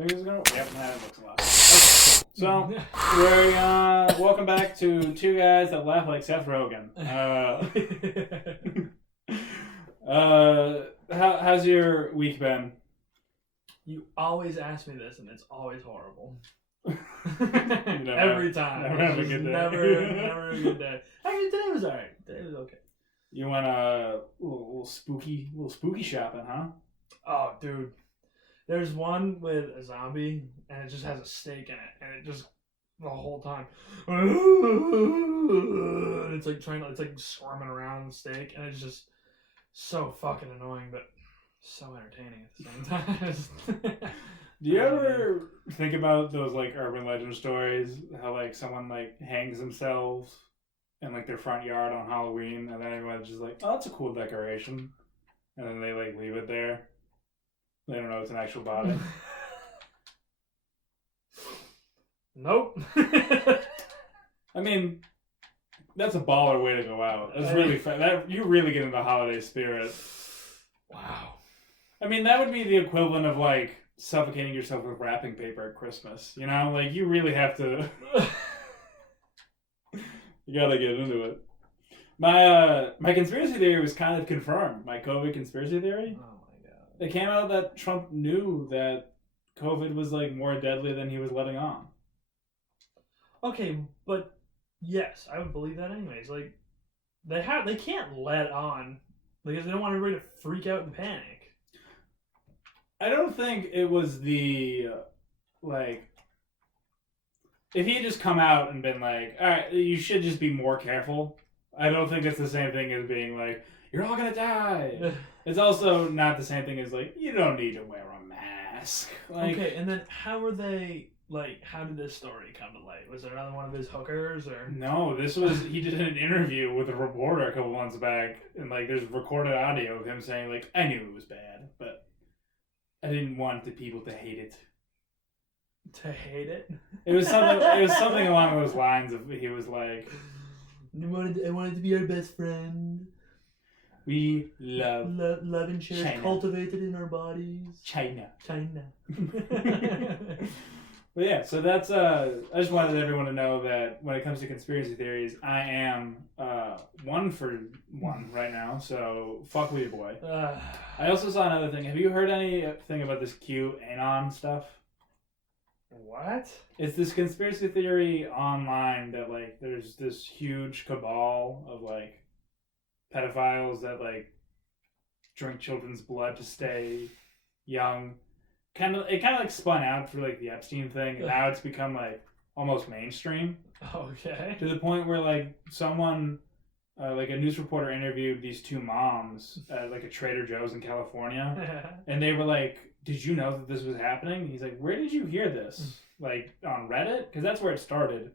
Think it's gonna. Yep, that looks a lot. Okay, so we're welcome back to Two Guys That Laugh Like Seth Rogen. How's your week been? You always ask me this, and it's always horrible. Every time. Never have a good day. Never a good day. Actually, today was alright. Today was okay. You went a little spooky shopping, huh? Oh, dude. There's one with a zombie, and it just has a steak in it, and it just the whole time, it's like squirming around the steak, and it's just so fucking annoying, but so entertaining at the same time. Do you ever think about those like urban legend stories? How like someone like hangs themselves in like their front yard on Halloween, and then everyone's just like, "Oh, that's a cool decoration," and then they like leave it there. They don't know it's an actual body. Nope. I mean, that's a baller way to go out. That's really fun. You really get in the holiday spirit. Wow. I mean, that would be the equivalent of like suffocating yourself with wrapping paper at Christmas. You know, like you really have to. You gotta get into it. My conspiracy theory was kind of confirmed. My COVID conspiracy theory. Oh my god. It came out that Trump knew that COVID was like more deadly than he was letting on. Okay, but yes, I would believe that anyways. Like they can't let on because they don't want everybody to freak out and panic. I don't think it was the like if he had just come out and been like, all right, you should just be more careful. I don't think it's the same thing as being like, you're all gonna die. It's also not the same thing as like, you don't need to wear a mask. Like, okay, and then how did this story come to light? Was there another one of his hookers or? No, he did an interview with a reporter a couple months back, and like there's recorded audio of him saying like, I knew it was bad, but I didn't want the people to hate it. To hate it? It was something along those lines of he was like, I wanted to be our best friend. We love and share China. Cultivated in our bodies. China. But yeah, so that's I just wanted everyone to know that when it comes to conspiracy theories, I am 1 for 1 right now. So fuck with your boy. I also saw another thing. Have you heard anything about this QAnon stuff? What? It's this conspiracy theory online that like there's this huge cabal of like pedophiles that like drink children's blood to stay young. It kind of like spun out for like the Epstein thing, and now it's become like almost mainstream. Okay. To the point where like someone, like a news reporter interviewed these 2 moms at like a Trader Joe's in California, and they were like, "Did you know that this was happening?" He's like, "Where did you hear this? Like on Reddit? Because that's where it started."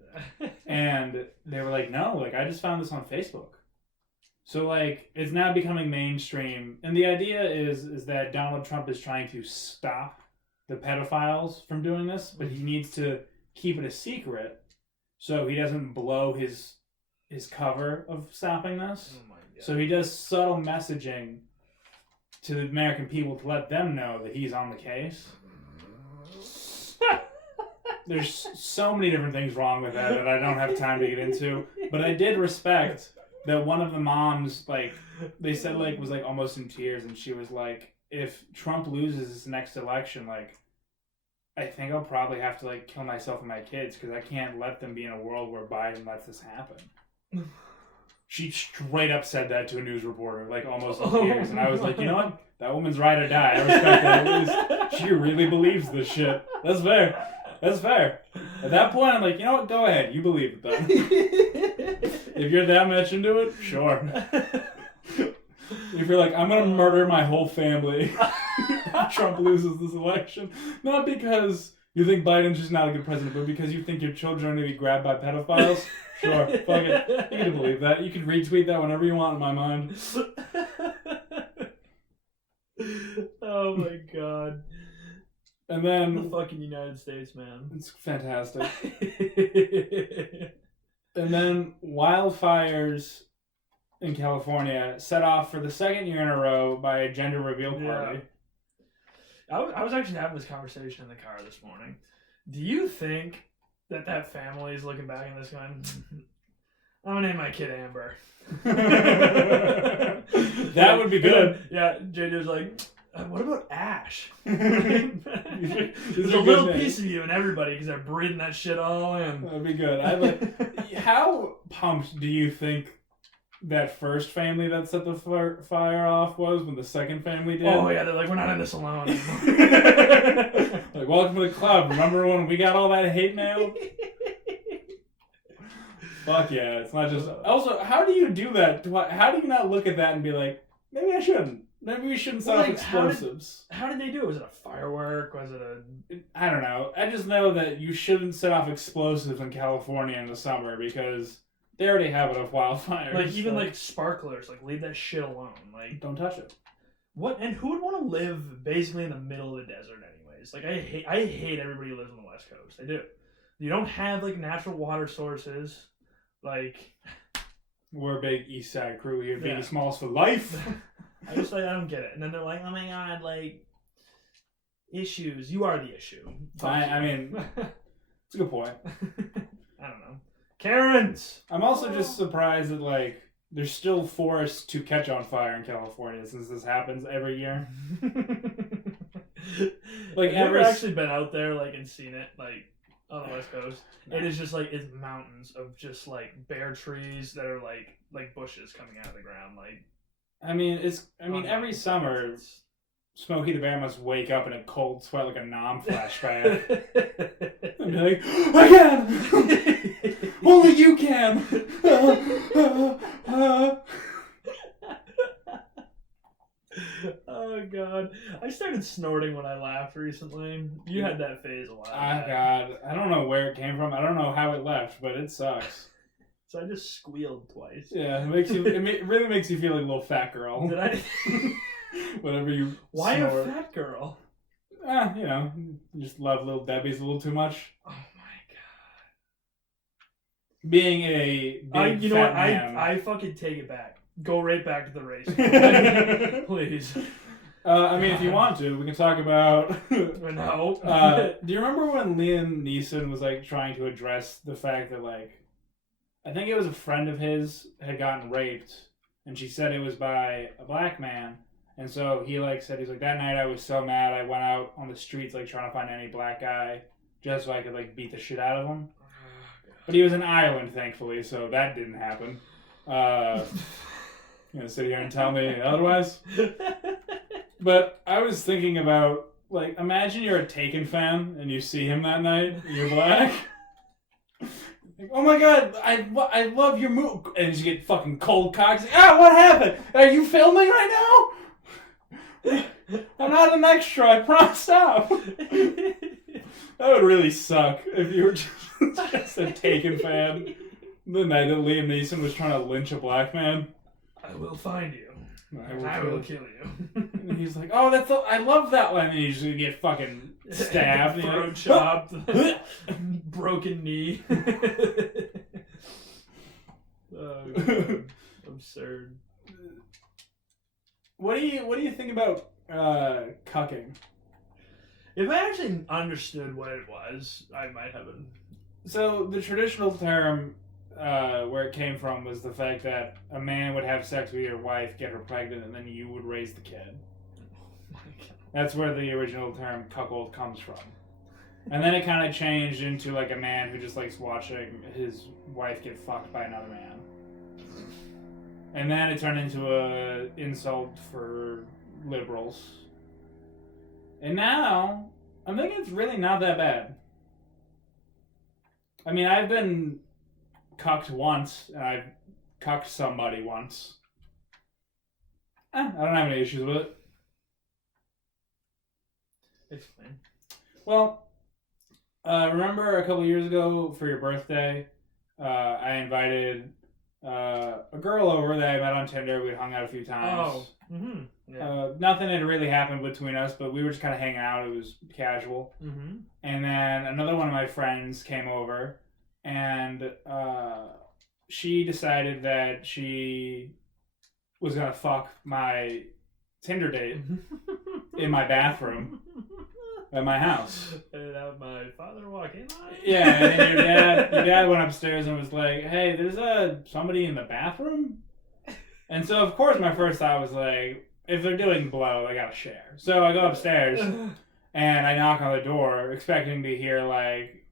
And they were like, "No, like I just found this on Facebook." So like it's now becoming mainstream, and the idea is that Donald Trump is trying to stop the pedophiles from doing this, but he needs to keep it a secret so he doesn't blow his cover of stopping this. Oh my God. So he does subtle messaging to the American people to let them know that he's on the case. There's so many different things wrong with that I don't have time to get into, but I did respect that one of the moms, like, they said, like, was, like, almost in tears, and she was like, if Trump loses his next election, like, I think I'll probably have to, like, kill myself and my kids, because I can't let them be in a world where Biden lets this happen. She straight up said that to a news reporter, like, almost in tears, and I was like, you know what? That woman's ride or die. I respect that. At least she really believes this shit. That's fair. That's fair. At that point, I'm like, you know what? Go ahead. You believe it, though. If you're that much into it, sure. If you're like, I'm going to murder my whole family if Trump loses this election. Not because you think Biden's just not a good president, but because you think your children are going to be grabbed by pedophiles. Sure. Fuck it. You can believe that. You can retweet that whenever you want in my mind. Oh my God. And then the fucking United States, man. It's fantastic. And then wildfires in California set off for the 2nd year in a row by a gender reveal party. I was actually having this conversation in the car this morning. Do you think that family is looking back on this going, I'm gonna name my kid Amber? That would be good. Yeah, JJ's like, what about Ash? These There's are a little good piece names. of you in everybody because they're breathing that shit all in. That'd be good. How pumped do you think that first family that set the fire off was when the second family did? Oh yeah, they're like, we're not in this alone anymore. Like, welcome to the club. Remember when we got all that hate mail? Fuck yeah, it's not just... Also, how do you do that? How do you not look at that and be like, maybe I shouldn't. Maybe we shouldn't set off explosives. How did they do it? Was it a firework? Was it a... I don't know. I just know that you shouldn't set off explosives in California in the summer because they already have enough wildfires. Like, even like sparklers, like, leave that shit alone. Like, don't touch it. What? And who would want to live basically in the middle of the desert anyways? Like, I hate everybody who lives on the West Coast. I do. You don't have, like, natural water sources. Like... We're a big East Side crew here. Yeah. Biggie Smalls for life. I just, like, I don't get it. And then they're like, oh my god, like, issues. You are the issue. I mean, it's a good point. I don't know. Karens! I'm also just surprised that, like, there's still forests to catch on fire in California since this happens every year. Like, have you ever actually been out there, like, and seen it, like, on the West Coast? No. It is just, like, it's mountains of just, like, bare trees that are, like bushes coming out of the ground, like... I mean, every summer, Smokey the Bear must wake up in a cold sweat like a Nom flashback. And be like, I can! Only you can! Oh god. I started snorting when I laughed recently. You had that phase a while back. Oh god. I don't know where it came from. I don't know how it left, but it sucks. So I just squealed twice. Yeah, it really makes you feel like a little fat girl. Did I? Whatever you Why snort. a fat girl? You know, you just love little Debbie's a little too much. Oh my god. Being a big you know fat what? man. I fucking take it back. Go right back to the race. Please. I mean, if you want to, we can talk about... No. Do you remember when Liam Neeson was, like, trying to address the fact that, like, I think it was a friend of his had gotten raped, and she said it was by a black man, and so he, like, said, he's like, that night I was so mad I went out on the streets, like, trying to find any black guy just so I could, like, beat the shit out of him. But he was in Ireland, thankfully, so that didn't happen. You know, sit here and tell me otherwise. But I was thinking about, like, imagine you're a Taken fan and you see him that night and you're black. Like, oh my god, I love your move. And you get fucking cold cocks. Like, what happened? Are you filming right now? I'm not an extra, I promise. Stop. That would really suck if you were just a Taken fan. The night that Liam Neeson was trying to lynch a black man. I will find you. I will kill you. And he's like, oh, I love that one. And he's gonna get fucking stabbed. Throat chopped. Broken knee. Oh, God. Absurd. What do you think about cucking? If I actually understood what it was, I might have been. So the traditional term where it came from was the fact that a man would have sex with your wife, get her pregnant, and then you would raise the kid. Oh my god. That's where the original term cuckold comes from. And then it kind of changed into like a man who just likes watching his wife get fucked by another man. And then it turned into a insult for liberals. And now, I'm thinking it's really not that bad. I mean, I've been cucked once, and I've cucked somebody once. I don't have any issues with it. Explain. Well, remember a couple years ago for your birthday, I invited a girl over that I met on Tinder. We hung out a few times. Oh. Mm-hmm. Yeah. Nothing had really happened between us, but we were just kind of hanging out. It was casual. Mm-hmm. And then another one of my friends came over, and she decided that she was going to fuck my Tinder date in my bathroom. at my house. And have my father walk in on it? Yeah, and then your dad went upstairs and was like, hey, there's somebody in the bathroom? And so, of course, my first thought was like, if they're doing blow, they gotta share. So I go upstairs, and I knock on the door, expecting to hear, like,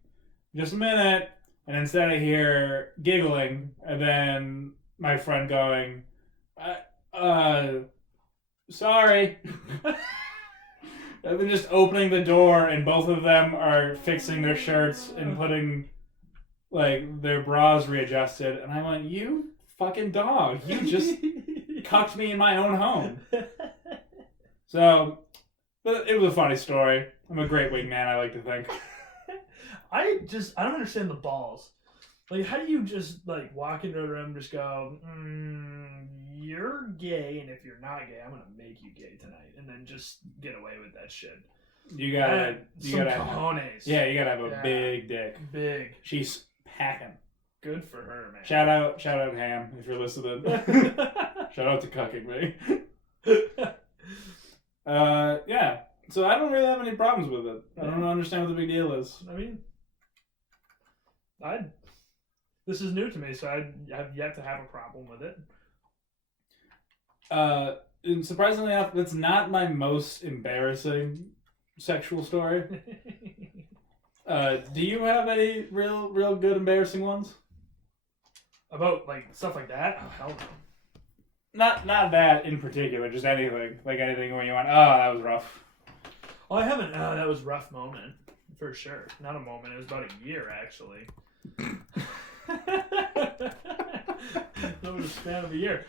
just a minute, and instead I hear giggling, and then my friend going, sorry. And then just opening the door, and both of them are fixing their shirts and putting, like, their bras readjusted. And I went, you fucking dog. You just cucked me in my own home. So, but it was a funny story. I'm a great wingman, I like to think. I don't understand the balls. Like, how do you just, like, walk into a room and just go, you're gay, and if you're not gay, I'm gonna make you gay tonight, and then just get away with that shit. You gotta cojones. Yeah, you gotta have a big dick. Big. She's packing. Good for her, man. Shout out Ham, if you're listening. Shout out to cucking me. Yeah. So I don't really have any problems with it. I don't understand what the big deal is. I mean, this is new to me, so I have yet to have a problem with it. And surprisingly enough, that's not my most embarrassing sexual story. Do you have any real good embarrassing ones? About, like, stuff like that? Oh, hell no. Not that in particular, just anything. Like anything when you went, oh, that was rough. Oh, I haven't. That was a rough moment, for sure. Not a moment. It was about a year, actually. Over the span of a year.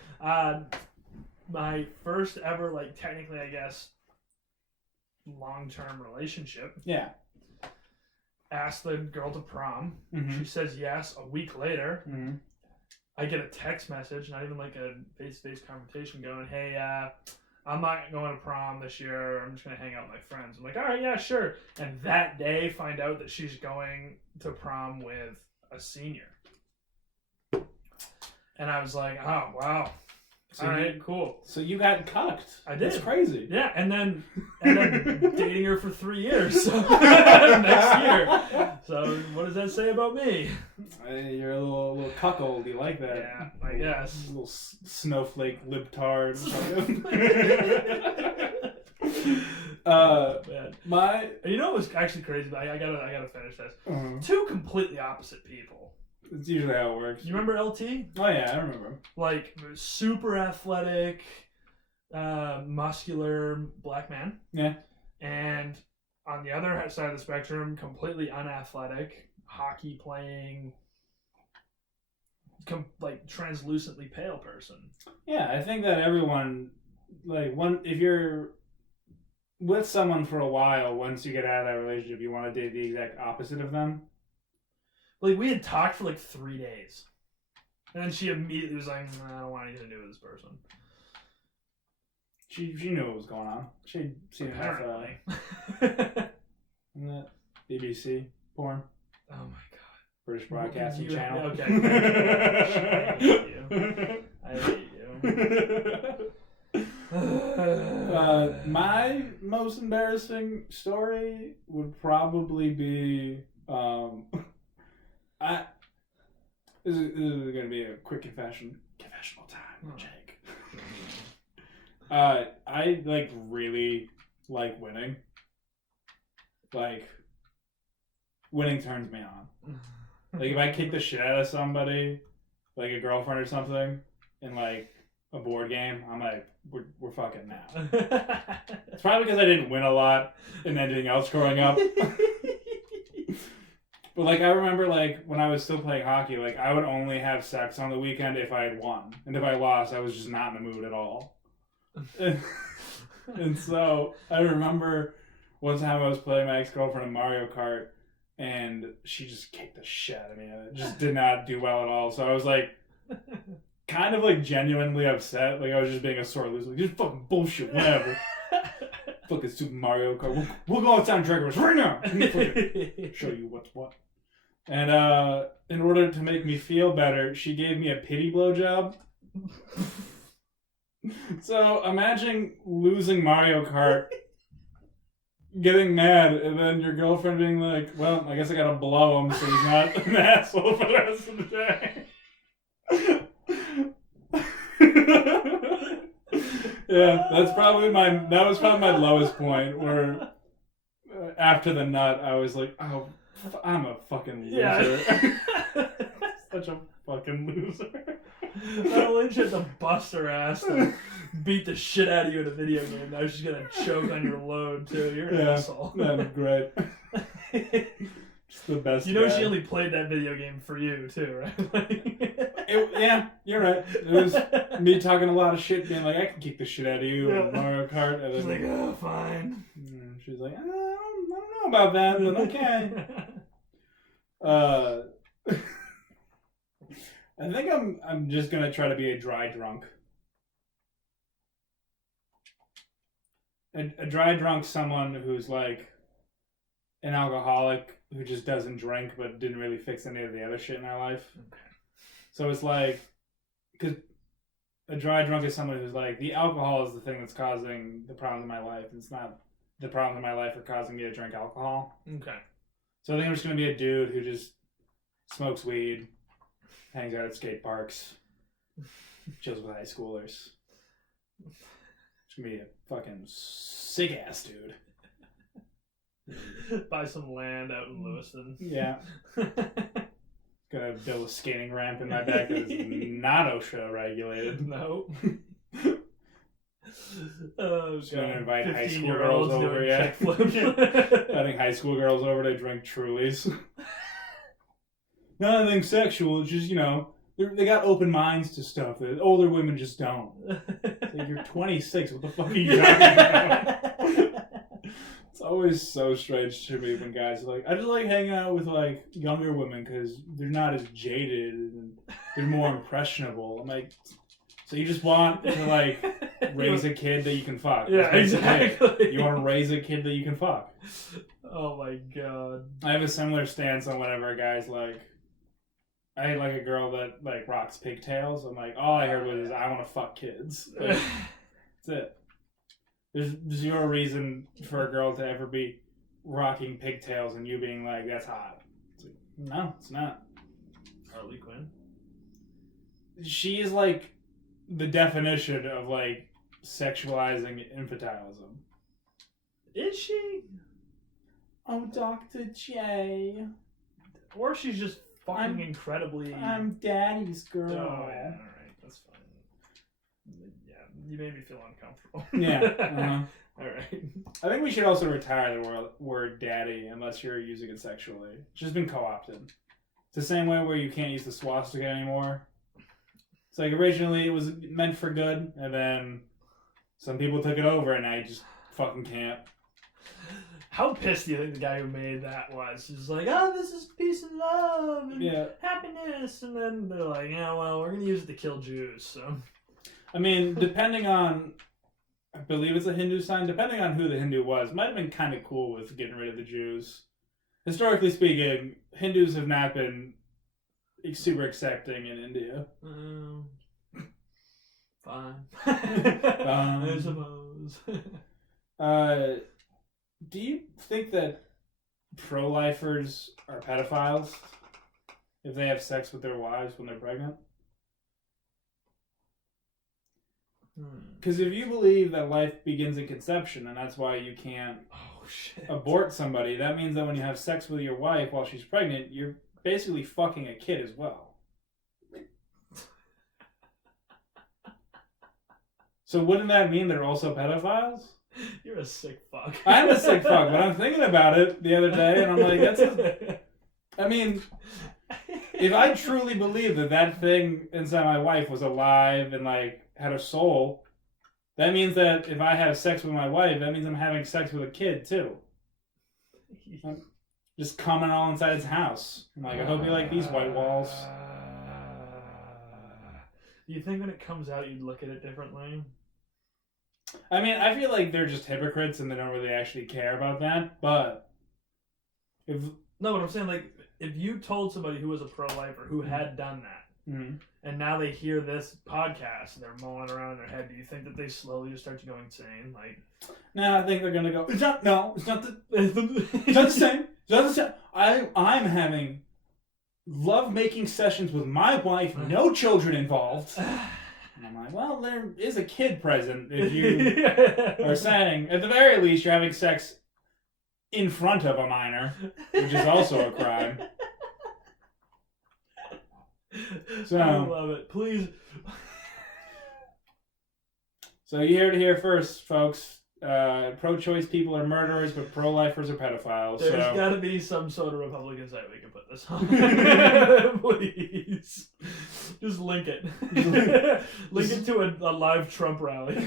My first ever, like, technically, I guess, long-term relationship. Yeah. Asked the girl to prom. Mm-hmm. She says yes. A week later, mm-hmm. I get a text message, not even like a face-to-face conversation, going, hey, I'm not going to prom this year. I'm just going to hang out with my friends. I'm like, all right, yeah, sure. And that day, find out that she's going to prom with a senior. And I was like, oh, wow. So all right, cool. So you got cucked. I did. That's crazy. Yeah, and then dating her for 3 years next year. So what does that say about me? You're a little cuckold. You like that? Yeah, I guess. A little snowflake libtard. Man. And you know what was actually crazy? I gotta finish this. Uh-huh. Two completely opposite people. It's usually how it works. You remember LT? Oh yeah, I remember. Like, super athletic, muscular black man. Yeah. And on the other side of the spectrum, completely unathletic, hockey playing, like, translucently pale person. Yeah, I think that everyone, like, if you're with someone for a while, once you get out of that relationship, you want to date the exact opposite of them. Like, we had talked for like 3 days. And then she immediately was like, I don't want anything to do with this person. She knew what was going on. She'd seen enough that BBC porn. Oh my god. British Broadcasting Channel. Okay. I hate you. My most embarrassing story would probably be this is going to be a quick confessional time, Jake. I like really like winning. Like, winning turns me on. Like, if I kick the shit out of somebody, like a girlfriend or something, in like a board game, I'm like, we're fucking now. It's probably because I didn't win a lot in anything else growing up. But, like, I remember, like, when I was still playing hockey, like, I would only have sex on the weekend if I had won. And if I lost, I was just not in the mood at all. And so, I remember one time I was playing my ex-girlfriend in Mario Kart, and she just kicked the shit out of me, and it just did not do well at all. So I was, like, kind of, like, genuinely upset. Like, I was just being a sore loser. Like, just fucking bullshit, whatever. Fucking Super Mario Kart. We'll go outside and drag us right now. Show you what's what. And in order to make me feel better, she gave me a pity blowjob. So imagine losing Mario Kart. getting mad, and then your girlfriend being like, well, I guess I gotta blow him so he's not an asshole for the rest of the day. Yeah, that was probably my lowest point, where after the nut, I was like, oh, I'm a fucking loser. Yeah. Such a fucking loser. Not only did she have to bust her ass to beat the shit out of you in a video game, now she's gonna choke on your load too. You're an asshole. That'd be great. Just the best. You know guy. she only played that video game for you too, right? Yeah, you're right. It was me talking a lot of shit, being like, I can kick the shit out of you in Mario Kart. And she's then, like, oh, fine. She's like, I don't know about that, but okay. I think I'm just gonna try to be a dry drunk. A dry drunk, someone who's like an alcoholic who just doesn't drink but didn't really fix any of the other shit in their life. Okay. So it's like, because a dry drunk is someone who's like, the alcohol is the thing that's causing the problems in my life. It's not the problems in my life are causing me to drink alcohol. Okay. So I think I'm just gonna be a dude who just smokes weed, hangs out at skate parks, chills with high schoolers. It's gonna be a fucking sick ass dude. Buy some land out in Lewiston. Yeah. Gonna build a skating ramp in my back that is not OSHA regulated. No. Oh, just gonna invite high school 15-year-olds girls over, yeah. Inviting high school girls over to drink Trulies. Not anything sexual, it's just, you know, they got open minds to stuff that older women just don't. It's like, you're 26, what the fuck are you talking about? It's always so strange to me when guys are like, I just like hanging out with, like, younger women because they're not as jaded and they're more impressionable. I'm like, so you just want to, like, raise a kid that you can fuck. Yeah, exactly. You want to raise a kid that you can fuck. Oh my god. I have a similar stance on whenever a guy's like, I hate like a girl that like rocks pigtails. I'm like, all I heard was I want to fuck kids. Like, that's it. There's zero reason for a girl to ever be rocking pigtails and you being like, that's hot. It's like, no, it's not. Harley Quinn. She is like the definition of like sexualizing infantilism. Is she? Oh, Dr. J. Or she's just fucking incredibly... I'm daddy's girl. Oh, yeah, alright, that's fine. Yeah, you made me feel uncomfortable. Yeah, Alright. I think we should also retire the word daddy unless you're using it sexually. It's just been co-opted. It's the same way where you can't use the swastika anymore. It's like originally it was meant for good, and then some people took it over, and now you just fucking can't. How pissed do you think the guy who made that was? He's like, oh, this is peace and love and happiness. And then they're like, yeah, well, we're going to use it to kill Jews. So, I mean, depending on, I believe it's a Hindu sign, depending on who the Hindu was, might have been kind of cool with getting rid of the Jews. Historically speaking, Hindus have not been super accepting in India. Fine. I suppose. Do you think that pro-lifers are pedophiles if they have sex with their wives when they're pregnant? Because if you believe that life begins in conception and that's why you can't abort somebody, that means that when you have sex with your wife while she's pregnant, you're basically fucking a kid as well. So wouldn't that mean they're also pedophiles? You're a sick fuck. I'm a sick fuck, but I'm thinking about it the other day, and I'm like, I mean, if I truly believe that thing inside my wife was alive and, like, had a soul, that means that if I have sex with my wife, that means I'm having sex with a kid, too. I'm just coming all inside his house. I'm like, I hope you like these white walls. Do you think when it comes out, you'd look at it differently? I mean, I feel like they're just hypocrites and they don't really actually care about that, but No, but I'm saying, like, if you told somebody who was a pro-lifer who had done that, And now they hear this podcast and they're mulling around in their head. Do you think that they slowly just start to go insane? Like, no, I think they're gonna go. It's not the same. It's not the same. I'm having love-making sessions with my wife, no children involved. And I'm like, well, there is a kid present if you are saying, at the very least, you're having sex in front of a minor, which is also a crime. So, I love it. Please. So you heard it here first, folks. Pro-choice people are murderers, but pro-lifers are pedophiles. There's got to be some sort of Republican site we can put this on. Please. Just link it. Link it to a live Trump rally.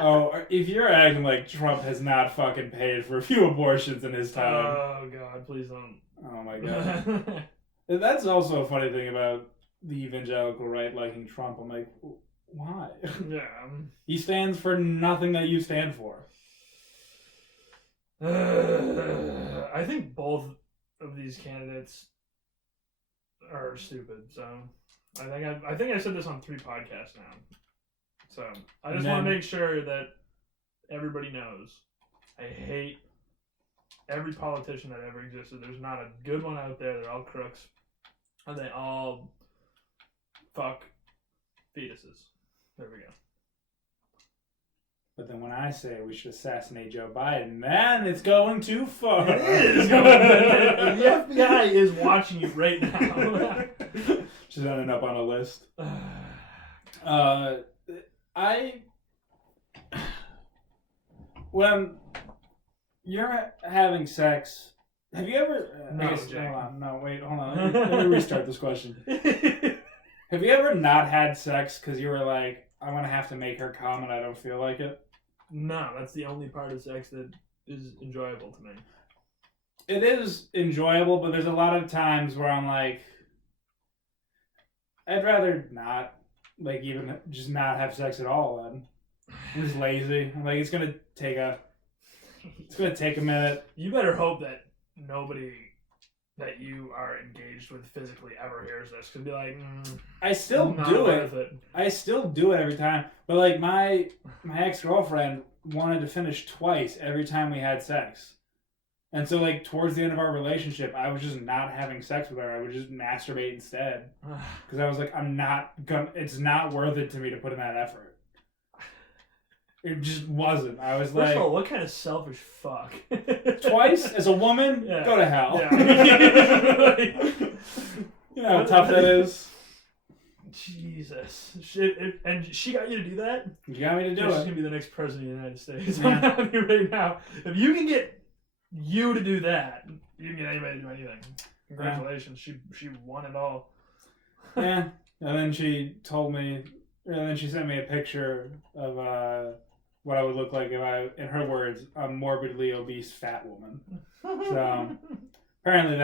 Oh, if you're acting like Trump has not fucking paid for a few abortions in his time. Oh, God, please don't. Oh, my God. That's also a funny thing about the evangelical right liking Trump. I'm like, why? Yeah. He stands for nothing that you stand for. I think both of these candidates are stupid. So I think I said this on 3 podcasts now. So I just want to make sure that everybody knows I hate every politician that ever existed. There's not a good one out there. They're all crooks, and they all fuck fetuses. There we go. But then when I say we should assassinate Joe Biden, then it's going too far. It is going too far. The FBI is watching you right now. Just ending up on a list. When you're having sex, have you ever... wait, hold on. Let me restart this question. Have you ever not had sex because you were like, I'm going to have to make her come and I don't feel like it? No, that's the only part of sex that is enjoyable to me. It is enjoyable, but there's a lot of times where I'm like, I'd rather not, like, even just not have sex at all then. I'm just lazy. I'm like, it's going to take a minute. You better hope that nobody that you are engaged with physically ever hears this, could be like, I still do it. I still do it every time. But like my ex-girlfriend wanted to finish twice every time we had sex. And so like towards the end of our relationship, I was just not having sex with her. I would just masturbate instead. Because I was like, it's not worth it to me to put in that effort. It just wasn't. I was like... First of all, what kind of selfish fuck? Twice? As a woman? Yeah. Go to hell. Yeah. You know how tough that is? Jesus. And she got you to do that? You got me to do it. She's going to be the next president of the United States. I'm telling you right now. If you can get you to do that, you can get anybody to do anything. Congratulations. Yeah. She won it all. Yeah. And then she told me... And then she sent me a picture of what I would look like if I, in her words, a morbidly obese fat woman. So apparently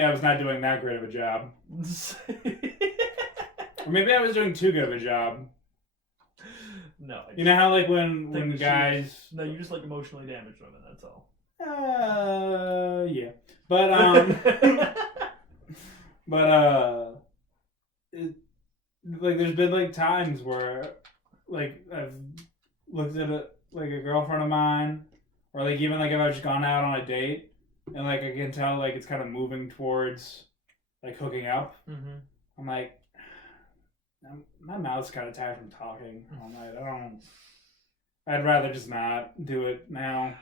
I was not doing that great of a job. Or maybe I was doing too good of a job. No. You know how like when guys... No, you just like emotionally damaged women, that's all. Yeah. But, like there's been like times where like I've looked at a girlfriend of mine, or like even like if I've just gone out on a date and like I can tell like it's kind of moving towards like hooking up. Mm-hmm. I'm like, my mouth's kind of tired from talking all night. I'd rather just not do it now.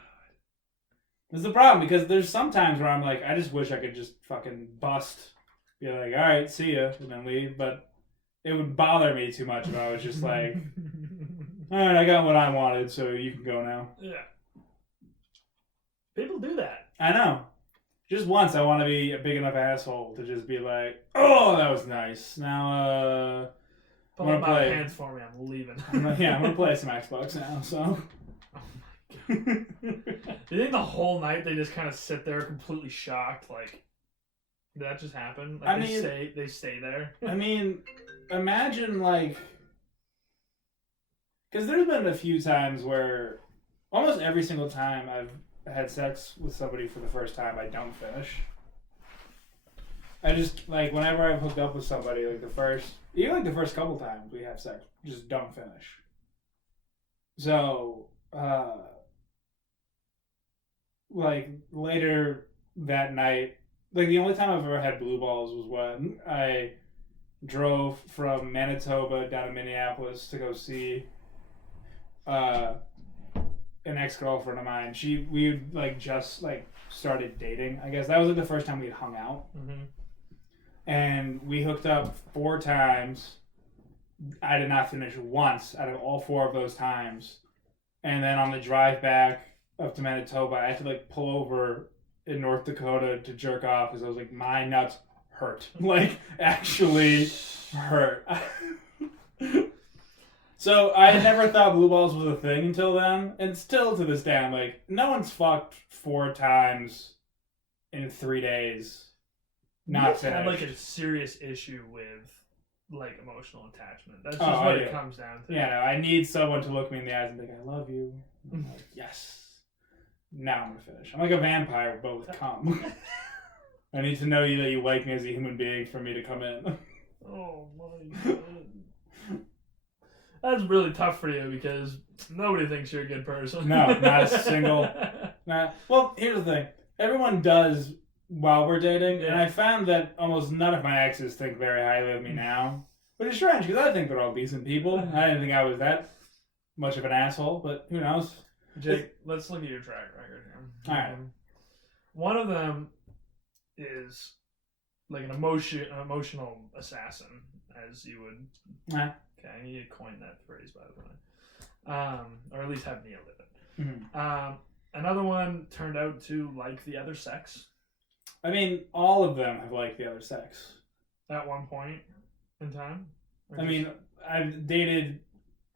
This is the problem, because there's some times where I'm like, I just wish I could just fucking bust, be like, all right, see ya, and then leave, but it would bother me too much if I was just like, all right, I got what I wanted, so you can go now. Yeah. People do that. I know. Just once I want to be a big enough asshole to just be like, oh, that was nice. Now, pull up my pants for me, I'm leaving. I'm going to play some Xbox now, so. Oh my God. Do you think the whole night they just kind of sit there completely shocked, like, did that just happen? Like, they stay there? I mean, imagine, like, because there's been a few times where almost every single time I've had sex with somebody for the first time, I don't finish. I just, like, whenever I've hooked up with somebody, like, the first couple times we have sex, just don't finish. So, like, later that night, like, the only time I've ever had blue balls was when I drove from Manitoba down to Minneapolis to go see an ex-girlfriend of mine. We like just like started dating. I guess that was like the first time we'd hung out, and we hooked up 4 times. I did not finish once out of all 4 of those times, and then on the drive back up to Manitoba, I had to like pull over in North Dakota to jerk off because I was like, my nuts hurt, like actually hurt. So I never thought blue balls was a thing until then, and still to this day, I'm like, no one's fucked 4 times in 3 days. Not finished. Had like a serious issue with like emotional attachment. That's just what it comes down to. Yeah, no, I need someone to look me in the eyes and be like, I love you. I'm like, yes. Now I'm gonna finish. I'm like a vampire, but with cum. I need to know that you like me as a human being for me to come in. Oh my god. That's really tough for you because nobody thinks you're a good person. No, not a single. Well, here's the thing. Everyone does while we're dating, and I found that almost none of my exes think very highly of me now. Which is strange, because I think they're all decent people. I didn't think I was that much of an asshole, but who knows? Jake, let's look at your track record here. Alright. One of them is like an emotional assassin, as you would... Okay, I need to coin that phrase, by the way. Or at least have Neil live it. Another one turned out to like the other sex. I mean, all of them have liked the other sex. At one point in time? I mean, I've dated,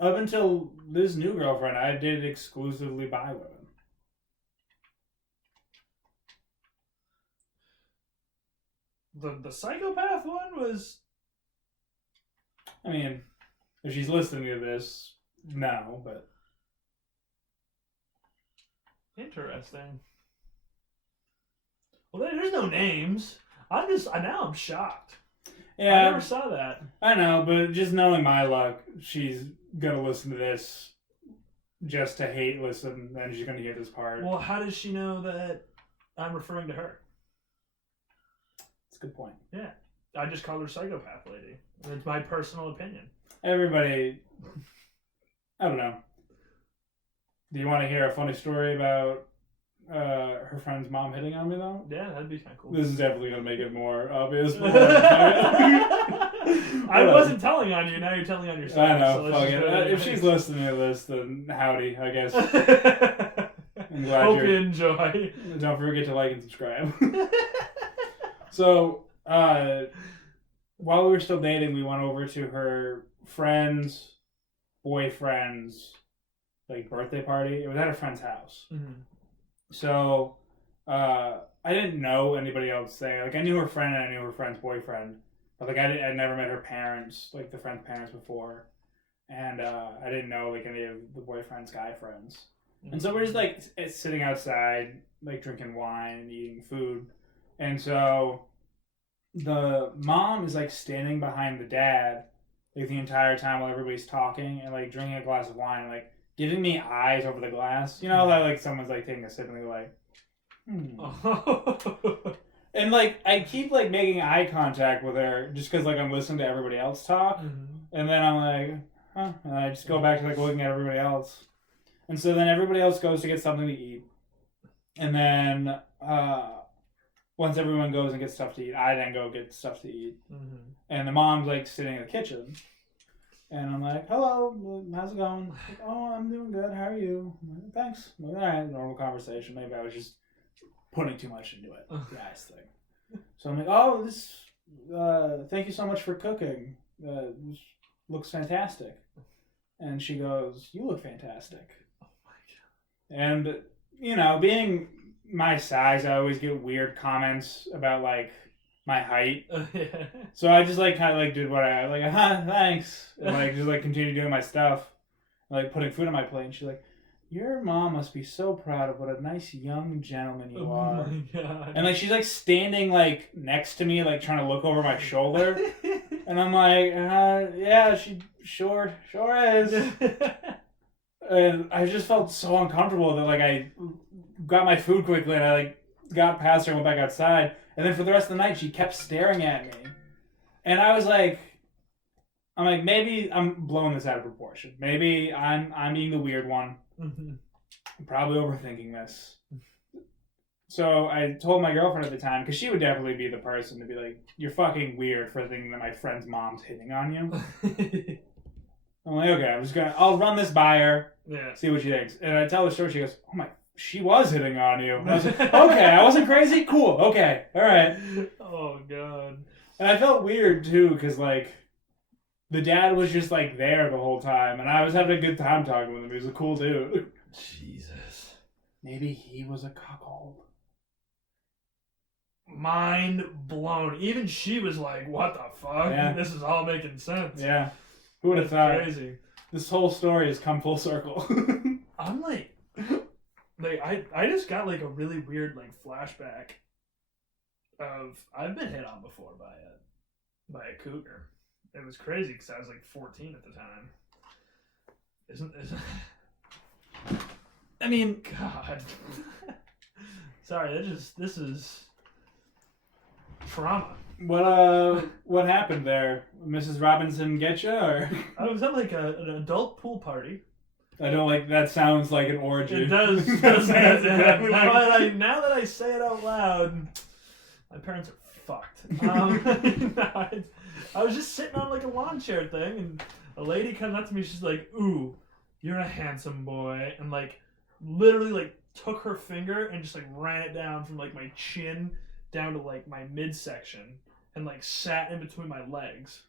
up until this new girlfriend, I've dated exclusively bi women. The psychopath one was... I mean, if she's listening to this, no, but... Interesting. Well, there's no names. Now I'm shocked. Yeah, I never saw that. I know, but just knowing my luck, she's gonna listen to this just to hate listen, and she's gonna hear this part. Well, how does she know that I'm referring to her? That's a good point. Yeah. I just called her Psychopath Lady. It's my personal opinion. Everybody... I don't know. Do you want to hear a funny story about her friend's mom hitting on me, though? Yeah, that'd be kind of cool. This is definitely going to make it more obvious. I wasn't telling on you, now you're telling on yourself. I know, so fuck it. If she's listening to this, then howdy, I guess. I'm glad Hope you enjoy. Don't forget to like and subscribe. So, while we were still dating, we went over to her friend's boyfriend's like birthday party. It was at her friend's house. Mm-hmm. So, I didn't know anybody else there. Like, I knew her friend and I knew her friend's boyfriend. But, like, I'd never met her parents, like, the friend's parents before. And, I didn't know, like, any of the boyfriend's guy friends. Mm-hmm. And so we're just, like, sitting outside, like, drinking wine and eating food. And so the mom is, like, standing behind the dad, like, the entire time while everybody's talking and, like, drinking a glass of wine and, like, giving me eyes over the glass. You know, like someone's like taking a sip and they're like, And like I keep like making eye contact with her just because like I'm listening to everybody else talk. And then I'm like, huh? And I just go back to like looking at everybody else. And so then everybody else goes to get something to eat. And then once everyone goes and gets stuff to eat, I then go get stuff to eat. And the mom's like sitting in the kitchen. And I'm like, hello, how's it going? Like, oh, I'm doing good. How are you? I'm like, thanks. I'm like, all right, normal conversation. Maybe I was just putting too much into it. Guys thing. So I'm like, oh, thank you so much for cooking. This looks fantastic. And she goes, you look fantastic. Oh my God. And, you know, being my size, I always get weird comments about, like, my height. So I just like kind of like did what I like, thanks, and like just like continue doing my stuff, like putting food on my plate. And she's like, your mom must be so proud of what a nice young gentleman you are. Oh my god. And like she's like standing like next to me, like trying to look over my shoulder. And I'm like, yeah, she sure is. And I just felt so uncomfortable that like I got my food quickly and I like got past her and went back outside. And then for the rest of the night, she kept staring at me. And I was like, maybe I'm blowing this out of proportion. Maybe I'm being the weird one. Mm-hmm. I'm probably overthinking this. So I told my girlfriend at the time, because she would definitely be the person to be like, you're fucking weird for thinking that my friend's mom's hitting on you. I'm like, okay, I'll run this by her, see what she thinks. And I tell her story, she goes, oh my, she was hitting on you. And I was like, okay, I wasn't crazy? Cool, okay, all right. Oh, God. And I felt weird, too, because, like, the dad was just, like, there the whole time, and I was having a good time talking with him. He was a cool dude. Jesus. Maybe he was a cuckold. Mind blown. Even she was like, what the fuck? Yeah. This is all making sense. Yeah. Who would have thought? Crazy. This whole story has come full circle. I'm like I just got like a really weird like flashback of I've been hit on before by a cougar. It was crazy because I was like 14 at the time. Isn't I mean, God. Sorry, this is trauma. What happened there? Mrs. Robinson get you, or? I was at like an adult pool party. I don't like that. Sounds like an orgy. It does. Exactly but now that I say it out loud, my parents are fucked. No, I was just sitting on like a lawn chair thing, and a lady comes up to me. She's like, "Ooh, you're a handsome boy," and like literally like took her finger and just like ran it down from like my chin down to like my midsection and like sat in between my legs.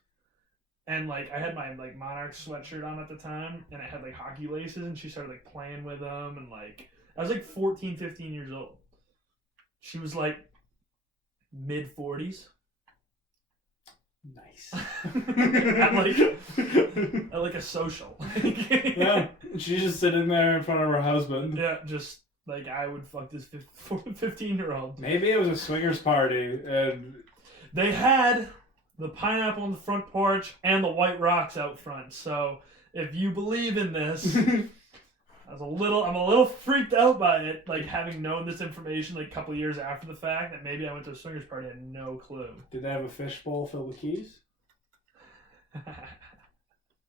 And like I had my like Monarch sweatshirt on at the time, and it had like hockey laces, and she started like playing with them, and like I was like 14, 15 years old. She was like mid 40s. Nice. at like a social. Yeah, she's just sitting there in front of her husband. Yeah, just like I would fuck this 15-year-old. Maybe it was a swingers party, and they had the pineapple on the front porch and the white rocks out front. So if you believe in this, I'm a little freaked out by it, like having known this information like a couple years after the fact that maybe I went to a swingers party and had no clue. Did they have a fishbowl filled with keys?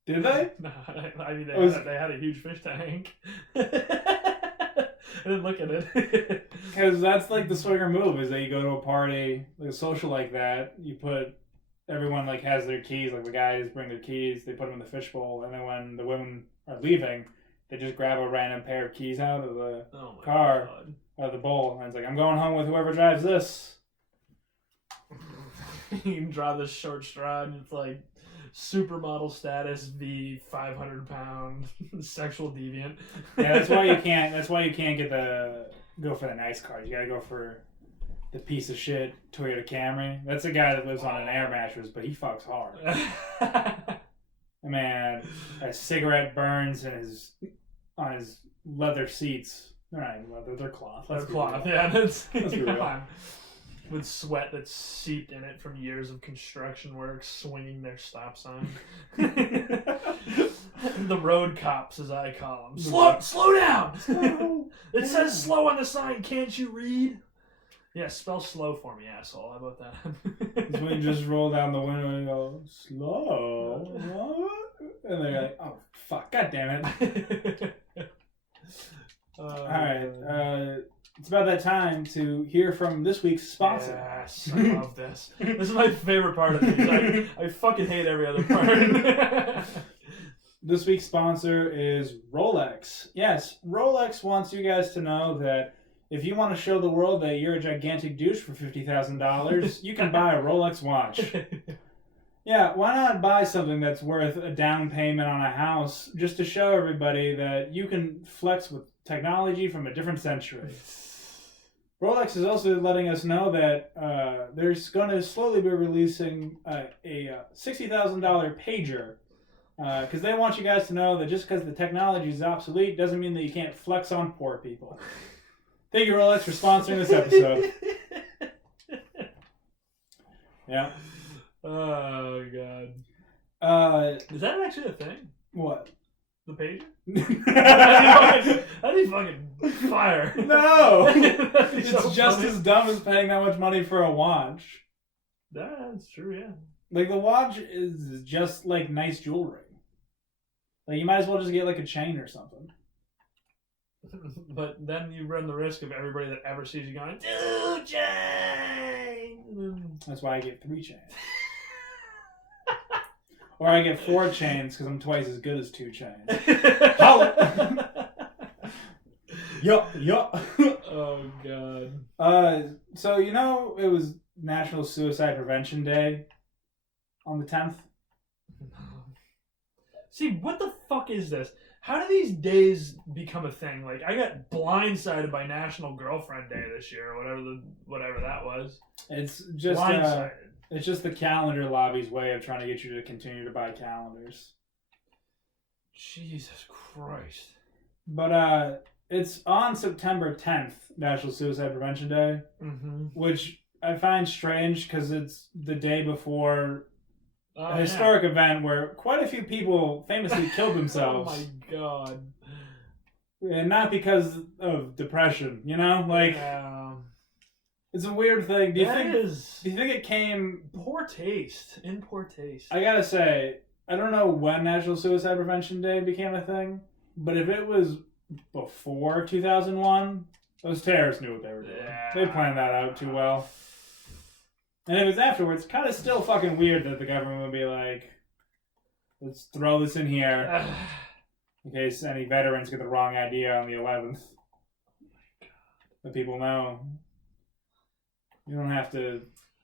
Did they? No, I mean they had a huge fish tank. I didn't look at it. Because that's like the swinger move, is that you go to a party, like a social like that, you put, everyone like has their keys, like the guys bring their keys, they put them in the fishbowl, and then when the women are leaving, they just grab a random pair of keys out of the car, out of the bowl, and it's like, I'm going home with whoever drives this. You can draw this short straw, and it's like supermodel status v 500-pound sexual deviant. Yeah, that's why you can't go for the nice cars. You gotta go for the piece of shit Toyota Camry. That's a guy that lives on an air mattress, but he fucks hard. Man, a cigarette burns on his leather seats. They're not even leather, they're cloth. They're cloth, yeah. Let's be real. With sweat that's seeped in it from years of construction work, swinging their stop sign. The road cops, as I call them. Slow down! It says slow on the sign, can't you read? Yeah, spell slow for me, asshole. How about that? It's when you just roll down the window and go, slow? What? And they're like, oh, fuck, god damn it. Alright, it's about that time to hear from this week's sponsor. Yes, I love this. This is my favorite part of these. I fucking hate every other part. This week's sponsor is Rolex. Yes, Rolex wants you guys to know that if you want to show the world that you're a gigantic douche for $50,000, you can buy a Rolex watch. Yeah, why not buy something that's worth a down payment on a house just to show everybody that you can flex with technology from a different century? Rolex is also letting us know that they're going to slowly be releasing a $60,000 pager. Because they want you guys to know that just because the technology is obsolete doesn't mean that you can't flex on poor people. Thank you, Rolex, for sponsoring this episode. Yeah. Oh, God. Is that actually a thing? What? The pager? That'd be fucking fire. No! It's It's just as dumb as paying that much money for a watch. That's true, yeah. Like, the watch is just, like, nice jewelry. Like, you might as well just get, like, a chain or something. But then you run the risk of everybody that ever sees you going, 2 chains! That's why I get 3 chains. Or I get 4 chains because I'm twice as good as 2 chains. Yup. Oh, God. So, you know, it was National Suicide Prevention Day on the 10th. See, what the fuck is this? How do these days become a thing? Like, I got blindsided by National Girlfriend Day this year, or whatever that was. It's just Blindsided. It's just the calendar lobby's way of trying to get you to continue to buy calendars. Jesus Christ. But it's on September 10th, National Suicide Prevention Day, which I find strange because it's the day before a historic event where quite a few people famously killed themselves. Oh my God. And not because of depression, you know? Like, it's a weird thing. Do you think it came... Poor taste. In poor taste. I gotta say, I don't know when National Suicide Prevention Day became a thing, but if it was before 2001, those terrorists knew what they were doing. Yeah. They planned that out too well. And if it's afterwards, kind of still fucking weird that the government would be like, let's throw this in here in case any veterans get the wrong idea on the 11th. But people know. You don't have to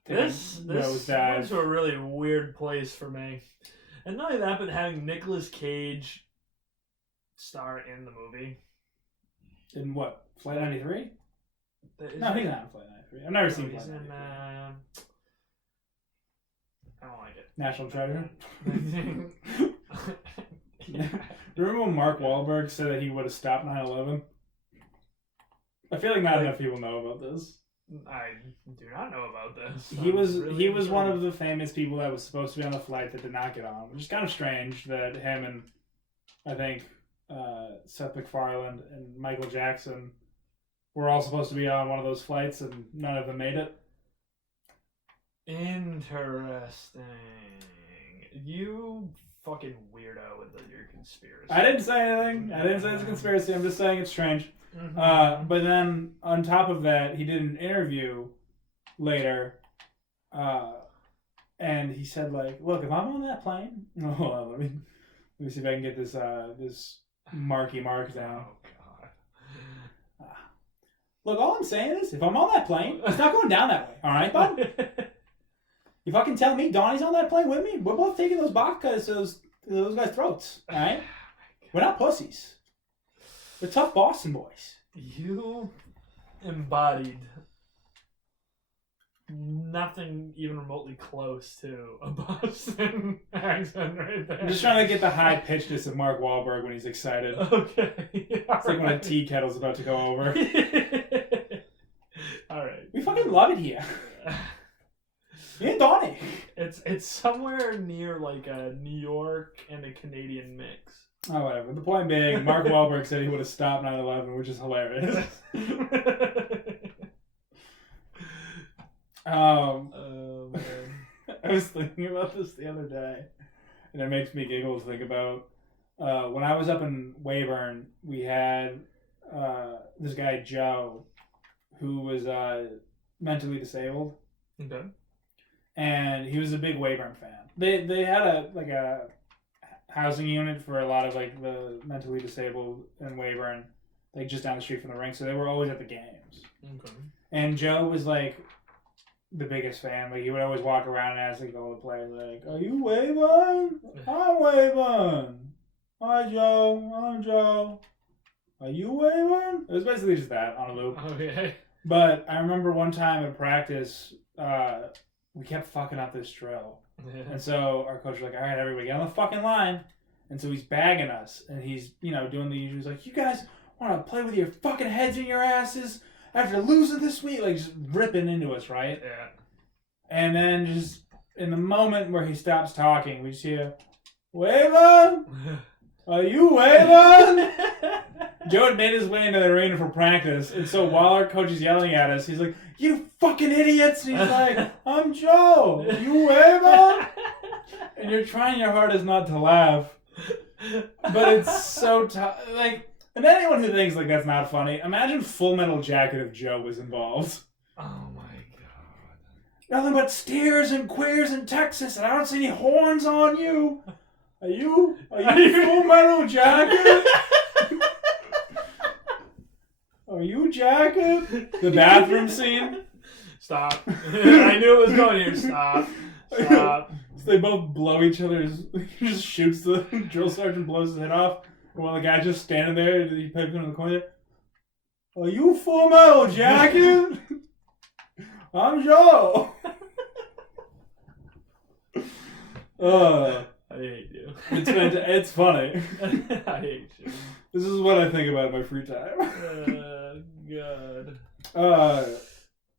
take this went to a really weird place for me. And not only that, but having Nicolas Cage star in the movie. In what? Flight 93? No, he's not in Flight 93. I've never seen Flight 93. I don't like it. National Treasure? Remember when Mark Wahlberg said that he would have stopped 9/11? I feel like not enough people know about this. I do not know about this. He was one of the famous people that was supposed to be on the flight that did not get on, which is kind of strange that him and I think Seth MacFarlane and Michael Jackson were all supposed to be on one of those flights and none of them made it. Interesting. You fucking weirdo with your conspiracy. I didn't say anything. I didn't say it's a conspiracy. I'm just saying it's strange. But then on top of that, he did an interview later, and he said like, "Look, if I'm on that plane, hold on, let me see if I can get this this Marky Mark down." Oh God. Look, all I'm saying is, if I'm on that plane, it's not going down that way. All right, bud. You fucking tell me Donnie's on that plane with me. We're both taking those vodkas, those guys' throats. All right, we're not pussies. We're tough Boston boys. You embodied nothing even remotely close to a Boston accent right there. I'm just trying to get the high pitchedness of Mark Wahlberg when he's excited. Okay. It's like when a tea kettle's about to go over. Alright. We fucking love it here. Me and Donnie. It's somewhere near like a New York and a Canadian mix. Oh, whatever. The point being, Mark Wahlberg said he would have stopped 9/11, which is hilarious. Oh, man. I was thinking about this the other day, and it makes me giggle to think about when I was up in Weyburn, we had this guy, Joe, who was mentally disabled. Okay. And he was a big Weyburn fan. They had a housing unit for a lot of like the mentally disabled in Weyburn, like just down the street from the rink. So they were always at the games. Okay. And Joe was like the biggest fan. Like he would always walk around and ask like all the players, like, "Are you Weyburn? I'm Weyburn. Hi Joe. I'm Joe. Are you Weyburn?" It was basically just that on a loop. Okay. But I remember one time at practice, we kept fucking up this drill. Yeah. And so our coach was like, "All right, everybody get on the fucking line. And so he's bagging us, and he's, doing the usual. He's like, you guys want to play with your fucking heads in your asses after losing this week? Like, just ripping into us, right? Yeah. And then just in the moment where he stops talking, we just hear, Waylon? Are you Waylon? Joe had made his way into the arena for practice, and so while our coach is yelling at us, he's like, you fucking idiots! And he's like, I'm Joe. You Waylon? And you're trying your hardest not to laugh. But it's so tough. Like, and anyone who thinks like that's not funny, imagine Full Metal Jacket if Joe was involved. Oh my god. Nothing but steers and queers in Texas, and I don't see any horns on you. Are you Full Metal Jacket? Are you Jacket? The bathroom scene? Stop. I knew it was going here. Stop. So they both blow each other's. He just shoots the drill sergeant, blows his head off. While the guy's just standing there, he pipes him in the corner. Are you Full Metal Jacket? I'm Joe. I hate you. It's funny. I hate you. This is what I think about in my free time. God.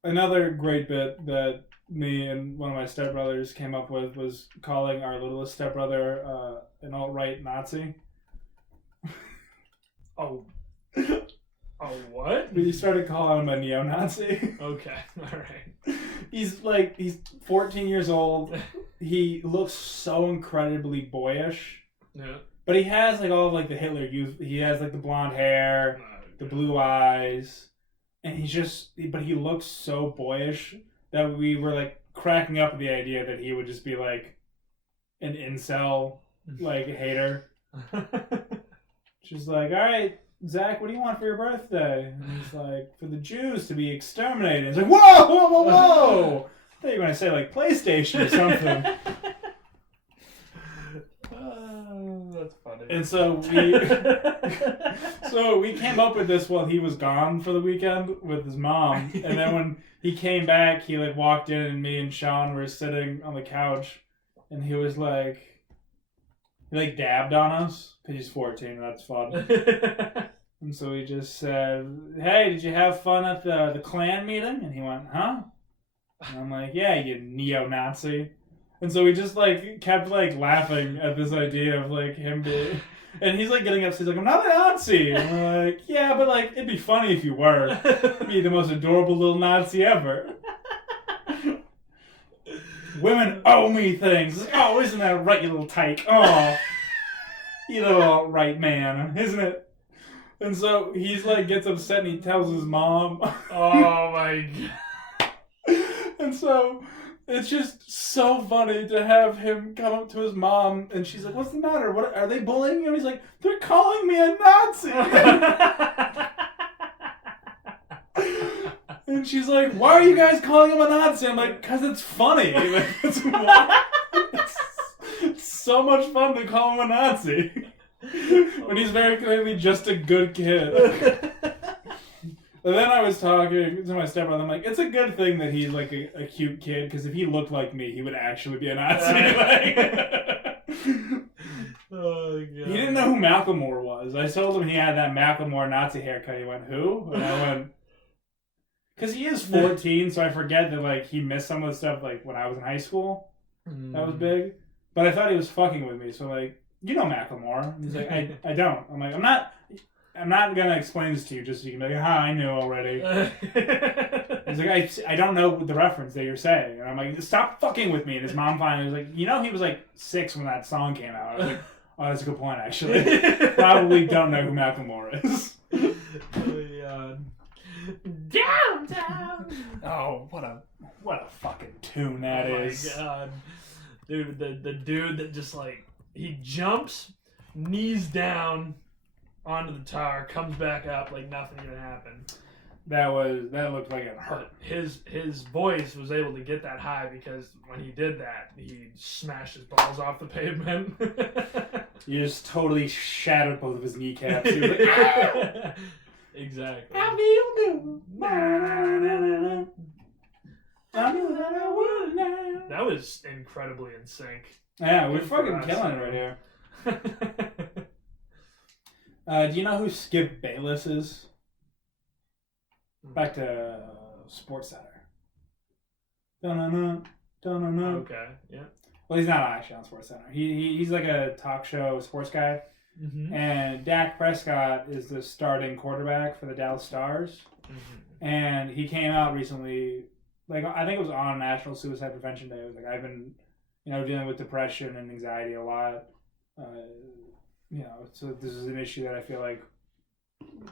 Another great bit that me and one of my stepbrothers came up with was calling our littlest stepbrother an alt-right Nazi. Oh, what? We started calling him a neo-Nazi. Okay, alright. He's 14 years old. He looks so incredibly boyish. Yeah. But he has like all of like the Hitler youth. He has like the blonde hair, the blue eyes, and but he looks so boyish that we were like cracking up at the idea that he would just be like an incel, like hater. She's like, all right, Zach, what do you want for your birthday? And he's like, for the Jews to be exterminated. He's like, whoa, whoa, whoa, whoa! I thought you were going to say like PlayStation or something. That's funny. And so we came up with this while he was gone for the weekend with his mom. And then when he came back, he like walked in and me and Sean were sitting on the couch, and he was like, he like dabbed on us because he's 14 and that's fun. And so he just said, hey, did you have fun at the Klan meeting? And he went, huh? And I'm like, yeah, you neo-Nazi. And so we just like kept like laughing at this idea of like him being, and he's like getting upset. He's like, I'm not a Nazi. And we're like, yeah, but like it'd be funny if you were. You'd be the most adorable little Nazi ever. Women owe me things. Like, oh, isn't that right, you little tyke? Oh, you little right man, isn't it? And so he's like gets upset and he tells his mom. Oh my god. And so it's just so funny to have him come up to his mom and she's like, what's the matter? What are they bullying you? And he's like, they're calling me a Nazi. And she's like, why are you guys calling him a Nazi? I'm like, because it's funny. Like, it's so much fun to call him a Nazi. When he's very clearly just a good kid. And then I was talking to my stepbrother. I'm like, it's a good thing that he's like a cute kid, because if he looked like me, he would actually be a Nazi. Oh, God. He didn't know who Macklemore was. I told him he had that Macklemore Nazi haircut. He went, who? And I went, because he is 14, so I forget that like he missed some of the stuff like when I was in high school. That was big. But I thought he was fucking with me, so like, you know Macklemore. And he's like, I don't. I'm like, I'm not gonna explain this to you just so you can be like, I knew already. He's like, I don't know the reference that you're saying. And I'm like, stop fucking with me. And his mom finally was like, he was like 6 when that song came out. I was like, oh, that's a good point, actually. Probably don't know who Macklemore is. Downtown. Oh, what a fucking tune that is. Oh my god. Dude, the dude that just like, he jumps, knees down onto the tar, comes back up like nothing even happened. That looked like it hurt. His voice was able to get that high because when he did that, he smashed his balls off the pavement. You just totally shattered both of his kneecaps. He was like, ah! Exactly. How do you do? I knew that I would now. That was incredibly in sync. Yeah, we're fucking killing it right here. Do you know who Skip Bayless is? Back to Sports Center. Okay, yeah. Well, he's not actually on Sports Center. He's like a talk show sports guy. Mm-hmm. And Dak Prescott is the starting quarterback for the Dallas Stars. Mm-hmm. And he came out recently, like I think it was on National Suicide Prevention Day. It was like, I've been, dealing with depression and anxiety a lot. So this is an issue that I feel like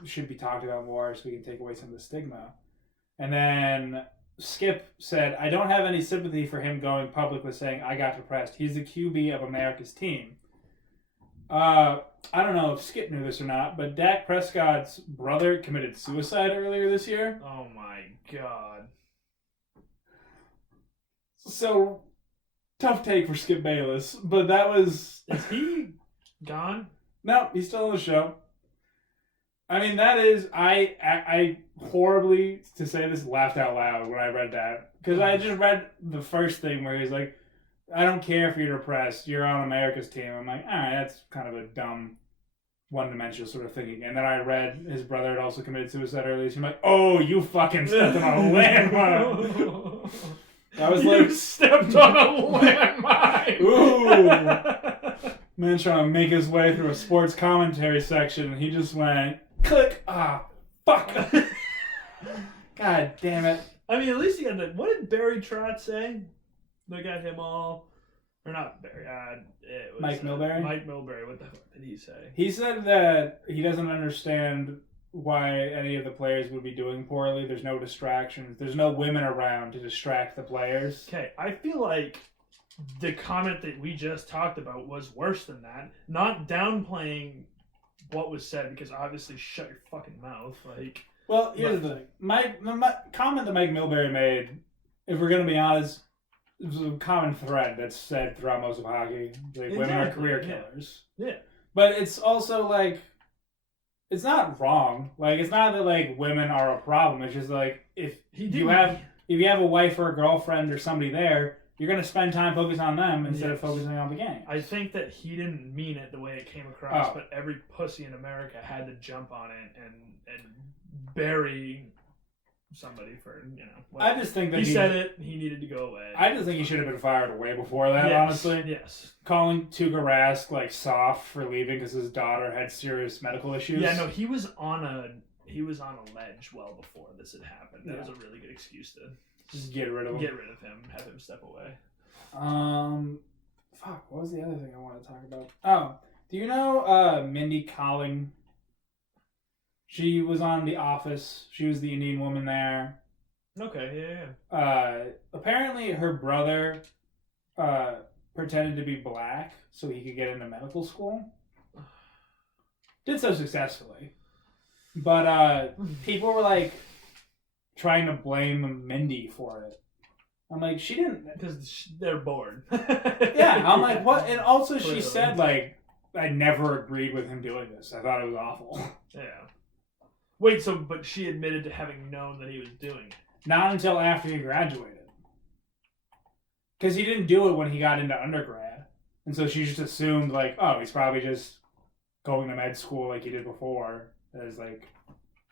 should be talked about more so we can take away some of the stigma. And then Skip said, I don't have any sympathy for him going public with saying, I got depressed. He's the QB of America's team. I don't know if Skip knew this or not, but Dak Prescott's brother committed suicide earlier this year. Oh my god. So, tough take for Skip Bayless, but that was... Is he gone? No, he's still on the show. I mean, that is... I horribly, to say this, laughed out loud when I read that. Because I just read the first thing where he's like, I don't care if you're depressed, you're on America's team. I'm like, alright, that's kind of a dumb, one-dimensional sort of thinking. And then I read his brother had also committed suicide earlier, so I'm like, oh, you fucking stepped on a landmine. I was like... You stepped on a landmine! Ooh! Man trying to make his way through a sports commentary section, and he just went, click, fuck! God damn it. I mean, at least he got the... What did Barry Trotz say? They got him all... Or not Barry, it was... Mike Milbury? Mike Milbury, what the fuck did he say? He said that he doesn't understand why any of the players would be doing poorly. There's no distractions. There's no women around to distract the players. Okay, I feel like the comment that we just talked about was worse than that. Not downplaying what was said, because obviously shut your fucking mouth. Like... Well, here's the thing. My comment that Mike Milbury made, if we're going to be honest, it was a common thread that's said throughout most of hockey. Like, Exactly, women are career killers. Yeah. But it's also like, it's not wrong. Like, it's not that like women are a problem. It's just like, if you have a wife or a girlfriend or somebody there, you're going to spend time focusing on them instead of focusing on the game. I think that he didn't mean it the way it came across, but every pussy in America had to jump on it and bury somebody for, I just think that he said it, he needed to go away. I just think he should have been fired way before that, honestly. Yes. Calling Tuukka Rask like soft for leaving because his daughter had serious medical issues. Yeah, no, he was on a ledge well before this had happened. That was a really good excuse to just get rid of him. Have him step away. Fuck, what was the other thing I wanted to talk about? Oh, do you know Mindy Kaling? She was on The Office. She was the Indian woman there. Okay, yeah. Apparently her brother pretended to be black so he could get into medical school. Did so successfully. But people were like trying to blame Mindy for it. I'm like, she didn't... Because they're bored. Yeah, I'm like, what? And also she said, like, I never agreed with him doing this. I thought it was awful. Yeah. Wait, but she admitted to having known that he was doing it? Not until after he graduated. Because he didn't do it when he got into undergrad. And so she just assumed, like, oh, he's probably just going to med school like he did before as, like,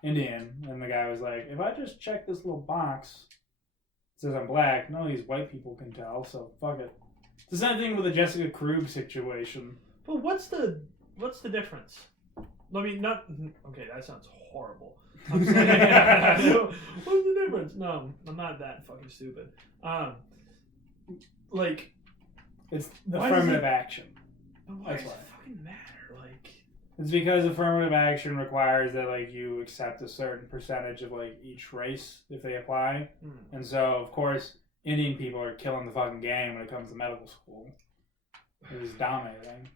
Indian. And the guy was like, if I just check this little box, it says I'm black, none of these white people can tell, so fuck it. It's the same thing with the Jessica Krug situation. But what's the difference? I mean, not... Okay, that sounds horrible. I'm saying... What's the difference? No, I'm not that fucking stupid. Like... It's affirmative action. But why does it fucking matter? Like... It's because affirmative action requires that, like, you accept a certain percentage of, like, each race if they apply. And so, of course, Indian people are killing the fucking game when it comes to medical school. He's dominating.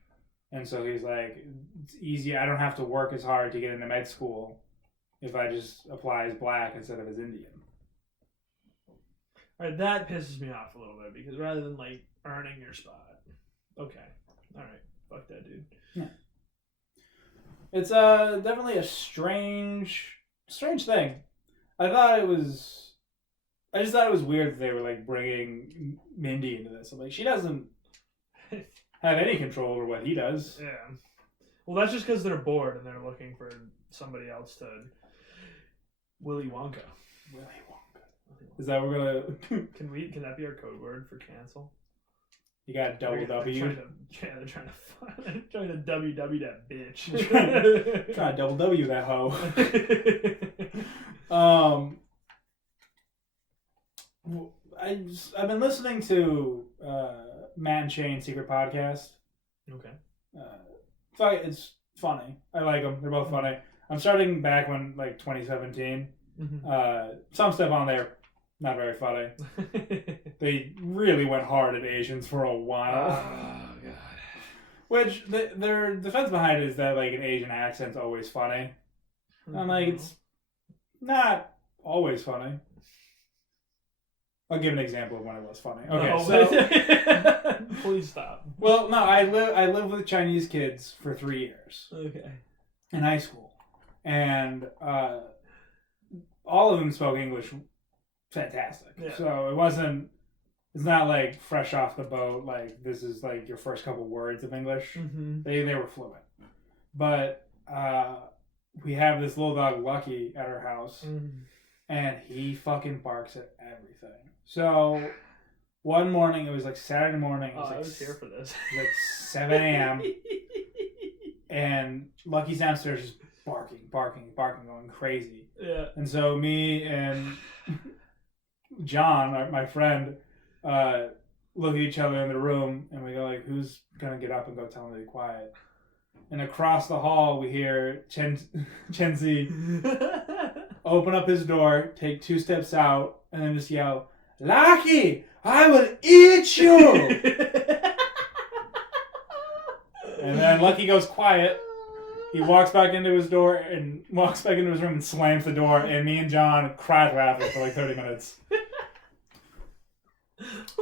And so he's like, it's easy. I don't have to work as hard to get into med school if I just apply as black instead of as Indian. All right, that pisses me off a little bit because rather than like earning your spot, okay, all right, fuck that dude. Yeah. It's definitely a strange thing. I just thought it was weird that they were like bringing Mindy into this. I'm like, she doesn't have any control over what he does. Yeah. Well, that's just because they're bored and they're looking for somebody else to Willy Wonka. Willy Wonka. Is that we're gonna? Can that be our code word for cancel? You got double W. They're trying to WW that bitch. Trying to double W that hoe. I've been listening to Matt and Shane's Secret Podcast. Okay. It's funny. I like them. They're both funny. I'm starting back when 2017. Mm-hmm. Some stuff on there not very funny. They really went hard at Asians for a while. Oh god. Which their defense behind it is that an Asian accent's always funny. Mm-hmm. And it's not always funny. I'll give an example of when it was funny. Okay, so please stop. Well, no, I lived with Chinese kids for 3 years. Okay. In high school, and all of them spoke English fantastic. Yeah. So it's not fresh off the boat. This is your first couple words of English. Mm-hmm. They were fluent, but we have this little dog Lucky at our house, and he fucking barks at everything. So one morning, it was Saturday morning. I was here for this. It was 7 a.m. and Lucky's downstairs just barking, going crazy. Yeah. And so me and John, my friend, look at each other in the room, and we go who's gonna get up and go tell him to be quiet? And across the hall, we hear Chenzi open up his door, take 2 steps out, and then just yell, "Lucky, I will eat you!" And then Lucky goes quiet. He walks back into his room and slams the door. And me and John cried laughing for 30 minutes.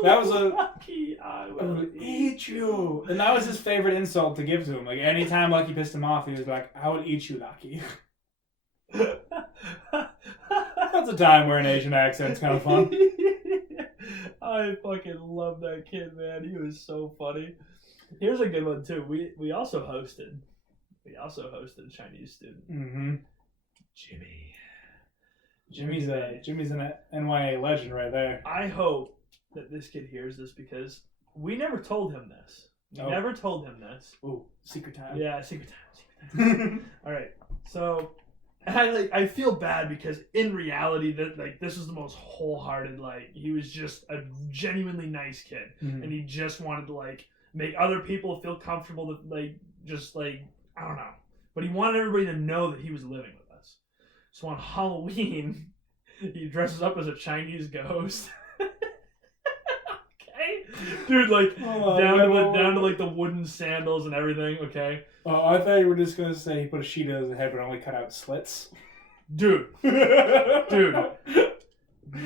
That was Lucky, I will eat you. And that was his favorite insult to give to him. Anytime Lucky pissed him off, he was like, "I would eat you, Lucky." That's a time where an Asian accent's kind of fun. I fucking love that kid, man. He was so funny. Here's a good one too. We also hosted a Chinese student. Mm-hmm. Jimmy's an NYA legend right there. I hope that this kid hears this because we never told him this. Never told him this. Ooh, secret time. Yeah, secret time. All right. So I feel bad because in reality that this was the most wholehearted, he was just a genuinely nice kid. Mm-hmm. And he just wanted to make other people feel comfortable that I don't know. But he wanted everybody to know that he was living with us. So on Halloween, he dresses up as a Chinese ghost. Okay? Dude, down to the wooden sandals and everything, okay? Oh, I thought you were just gonna say he put a sheet on his head but only cut out slits. Dude.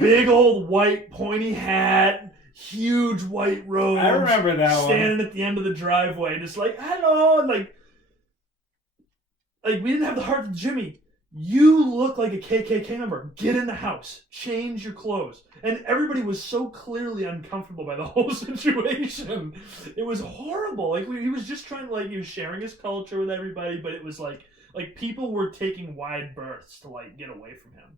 Big old white pointy hat, huge white robes. I remember that standing at the end of the driveway, just hello, and we didn't have the heart of Jimmy. You look like a KKK member. Get in the house. Change your clothes. And everybody was so clearly uncomfortable by the whole situation. It was horrible. He was just trying to, he was sharing his culture with everybody, but it was like people were taking wide berths to, get away from him.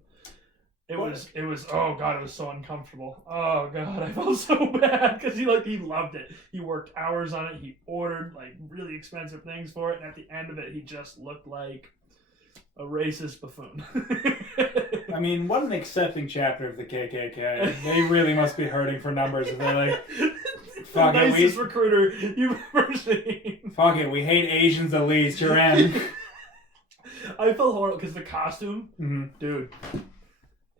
It was, oh God, it was so uncomfortable. Oh God, I felt so bad because he loved it. He worked hours on it. He ordered, really expensive things for it. And at the end of it, he just looked like a racist buffoon. I mean, what an accepting chapter of the KKK. They really must be hurting for numbers if they're fuck the it, nicest recruiter you've ever seen. Fuck it, we hate Asians at least, you're in. I felt horrible because the costume, dude,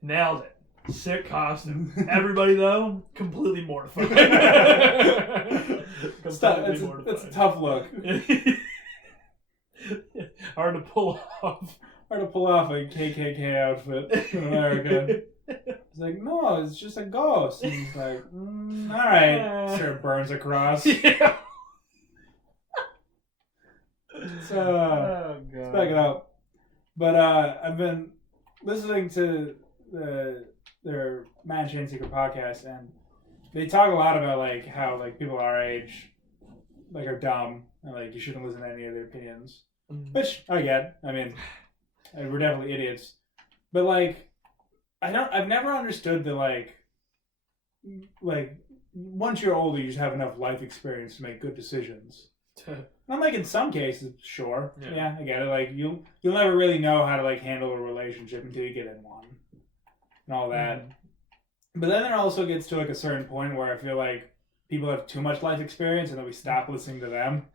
nailed it. Sick costume. Everybody, though, completely mortified. It's a tough look. Hard to pull off. A KKK outfit in America. It's no, it's just a ghost. And he's like, all right. Sort of burns across. Yeah. So, let's back it up. But I've been listening to their Matt and Shane's Secret podcast, and they talk a lot about how people our age are dumb and you shouldn't listen to any of their opinions. Which I get. I mean, we're definitely idiots. But like, I've never understood the like once you're older, you just have enough life experience to make good decisions. I'm like, in some cases, sure. Yeah, I get it. Like, you'll never really know how to like handle a relationship until you get in one and all that. But then there also gets to like a certain point where I feel like people have too much life experience and then we stop listening to them.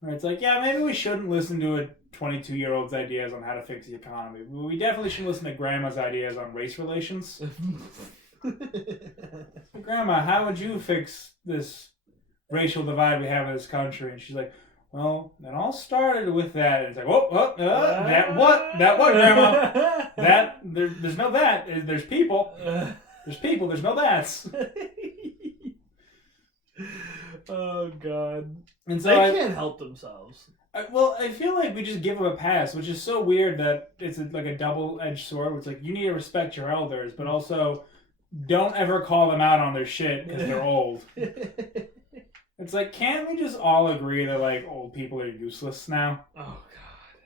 Where it's like, yeah, maybe we shouldn't listen to a 22-year-old's ideas on how to fix the economy. We definitely should listen to Grandma's ideas on race relations. Grandma, how would you fix this racial divide we have in this country? And she's like, well, it all started with that. And it's like, that what, Grandma? There's no that. There's people. There's people. There's no that's. Oh God. And so they can't help themselves. I feel like we just give them a pass, which is so weird that it's like a double-edged sword. Where it's like, you need to respect your elders, but also don't ever call them out on their shit because they're old. It's like, can't we just all agree that like old people are useless now? Oh God.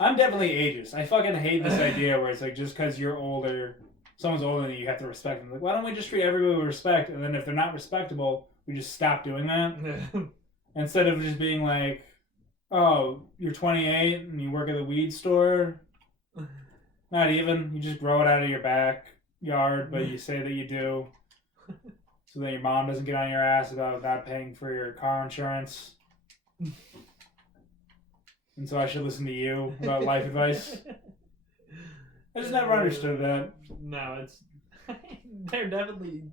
I'm definitely ageist. I fucking hate this idea where it's like, just because you're older, someone's older than you have to respect them. Like, why don't we just treat everybody with respect, and then if they're not respectable, we just stop doing that? Instead of just being like, oh, you're 28 and you work at the weed store. Not even. You just grow it out of your backyard, but you say that you do. So that your mom doesn't get on your ass about not paying for your car insurance. And so I should listen to you about life advice. I just never understood that. No, it's... they're definitely,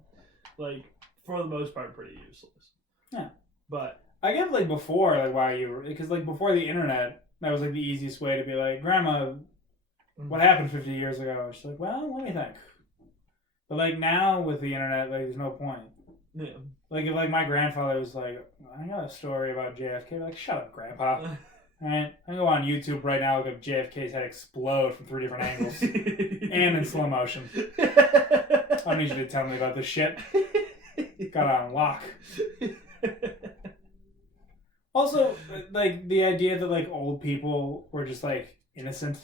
like, for the most part, pretty useless. Yeah. But... I get, like, before, like, why you were... Because, like, before the internet, that was, like, the easiest way to be like, Grandma, what happened 50 years ago? She's like, well, let me think. But, like, now with the internet, like, there's no point. Yeah. Like, if, like, my grandfather was like, I got a story about JFK. Like, shut up, Grandpa. Alright? I go on YouTube right now, look up JFK's head explode from 3 different angles. And in slow motion. I don't need you to tell me about this shit. Got it on lock. Also, like, the idea that, like, old people were just, like, innocent.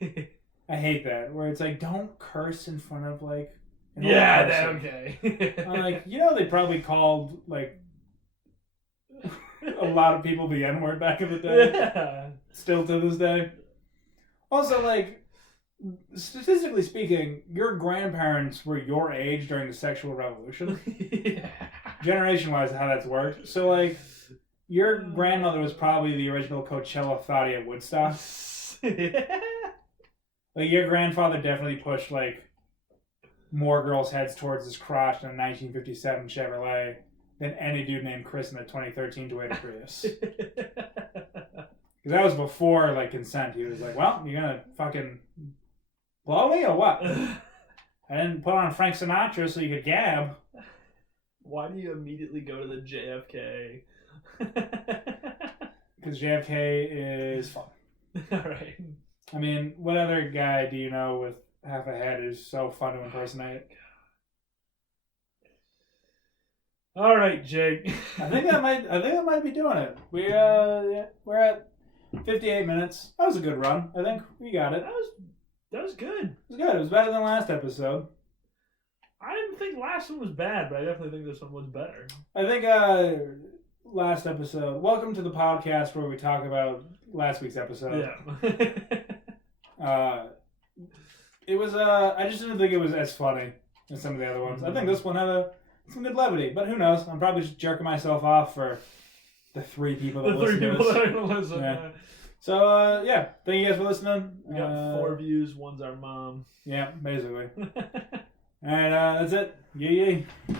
I hate that. Where it's like, don't curse in front of, like, an old person. Okay. I'm like, you know, they probably called, like, a lot of people the N-word back in the day. Yeah. Still to this day. Also, like, statistically speaking, your grandparents were your age during the sexual revolution. Yeah. Generation-wise, how that's worked. So, like, your grandmother was probably the original Coachella thotty at Woodstock. Like, your grandfather definitely pushed, like, more girls' heads towards his crotch in a 1957 Chevrolet than any dude named Chris in a 2013 Toyota Prius. Because that was before, like, consent. He was like, well, you're gonna fucking blow me or what? I didn't put on Frank Sinatra so you could gab. Why do you immediately go to the JFK? Because JFK is fun. Alright. I mean, what other guy do you know with half a head is so fun to impersonate? Alright, Jake. I think that might be doing it. We're at 58 minutes. That was a good run. I think we got it. That was good. It was good. It was better than last episode. I didn't think last one was bad, but I definitely think this one was better. I think last episode. Welcome to the podcast where we talk about last week's episode. Yeah. It was. I just didn't think it was as funny as some of the other ones. I think this one had some good levity, but who knows? I'm probably just jerking myself off for the 3 people that listen to this. That are going to listen. Yeah. So, yeah. Thank you guys for listening. We got 4 views. One's our mom. Yeah, basically. All right, that's it. Yay.